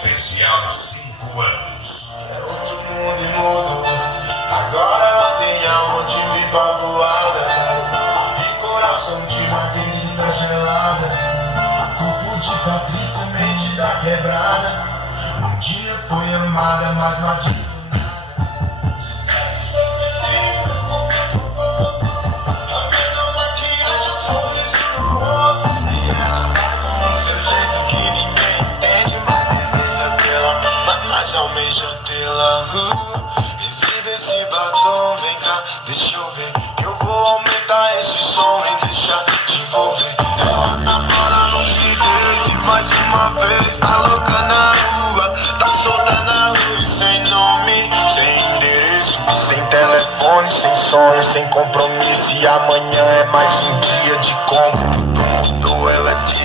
especial 5 anos. É outro mundo e mudou. Agora ela tem aonde vir pra voada. E coração de margarida gelada. Corpo de Patrícia, mente da quebrada. Um dia foi amada, mas não adianta nada. A minha maquiagem, sorriso no rosto. E ela vai com o seu jeito que ninguém entende. Mas deseja tê-la, mas almeja tê-la. Exibe esse batom, vem cá, deixa eu ver. Que eu vou aumentar esse som e deixar te envolver. Ela namora, não se deixe mais uma vez. Tá louca na rua, tá solta na rua e sem nome, sem endereço, sem telefone, sem sonho, sem compromisso. E amanhã é mais um dia de compra. Tudo mudou, ela diz